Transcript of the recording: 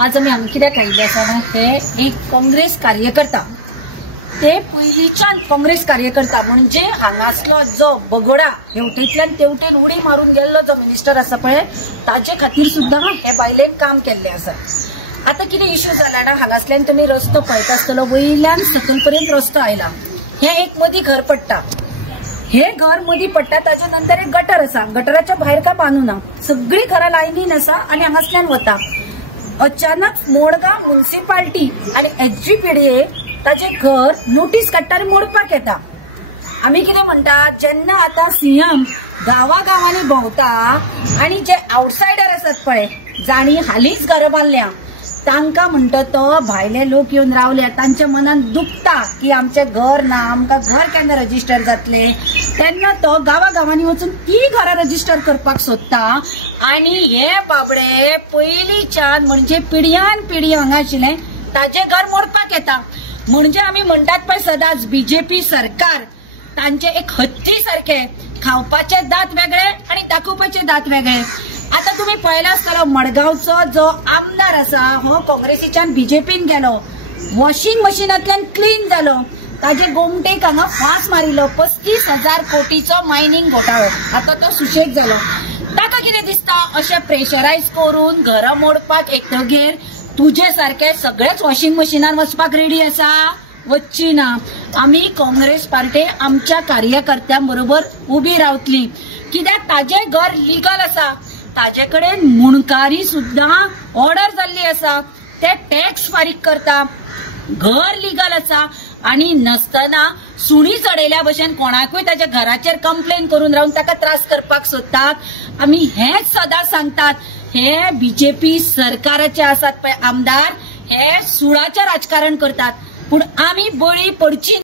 आज आम्ही कित्याक आयिल्ले आसा हे एक काँग्रेस कार्यकर्ता ते पयलींच्यान काँग्रेस कार्यकर्ता म्हणजे हांगासलो जो बगोडा हेवटेंतल्यान तेवटेन उडी मारून गेल्लो जो मिनिस्टर आसा पळय ताजे खातीर सुद्दां हे बायलेन काम केल्लें आसा। आता कितें इश्यू जाला ना, हांगासल्यान तुमी रस्तो पळयता आसतलो, वयल्यान सकयल पर्यंत रस्तो आयला, हे एक मदीं घर पडटा, हे घर मदीं पडटा, ताच्या नंतर एक गटर आसा, गटराच्या भायर काय बांदूना, सगळी घरां लायनीन आसा आनी हांगासल्यान वता। अचानक मोडगाव म्युनिसिपालिटी आणि एचजीपीडीए ताजे घर नोटीस काडटा आनी मोडपाक येता। आमी कितें म्हणटा, जेन्ना आता सीएम गावागावांनी भोंवता आनी जे आउटसायडर आसात पळय, जाणी हालींच घर बांदल्या, तांकां म्हणटा तो भायले लोक येवन रावले, तांच्या मनान दुखता की आमचे घर ना, आमकां घर केन्ना रजिस्टर जातले, तेन्ना तो गावागावांनी वचून ती घरां रजिस्टर करपाक सोदता। आनी हे बाबडे पयलींच्यान म्हणजे पिढ्यान पिढी हांगा आशिल्ले ताजे घर मोडपाक येता। म्हणजे आमी म्हणटात पळय सदांच बीजेपी सरकार तांचे एक हत्ती सारखे, खावपाचे दात वेगळे आणि दाखोवपाचे दात वेगळे। आता तुम्ही पळयला आसतलो मडगावचो जो आमदार आसा हो काँग्रेसीच्यान बीजेपीन गेलो, वॉशिंग मशीनांतल्यान क्लीन जालो, ताजे गोमटेक हांगा फास मारिलो, 35,000 कोटीचो मायनिंग घोटाळो, आता तो सुशेग जालो। ताका कितें दिसता, अशें प्रेशरायज करून घरां मोडपाक येतगीर तुझे सारखे सगळेच वॉशिंग मशीनान वचपाक रेडी आसा? वच्ची ना। आम्ही काँग्रेस पार्टी आमच्या कार्यकर्त्यां बरोबर उभी रावतली, कित्याक ताजे घर लिगल आसा, ताजे कडेन मुणकारी सुद्धा ऑर्डर जाल्ली आसा, ते टॅक्स फारीक करता, घर लिगल आसा आणि नसतना सुणी चडयल्या भशेन कोणाकूय ताच्या घराचेर कंप्लेन करून रावन ताका त्रास करपाक सोदतात। आमी हेच सदां सांगतात, हे बीजेपी सरकाराचे आसात पळय आमदार, हे सुळाचे राजकारण करतात, पूण आमी बळी पडची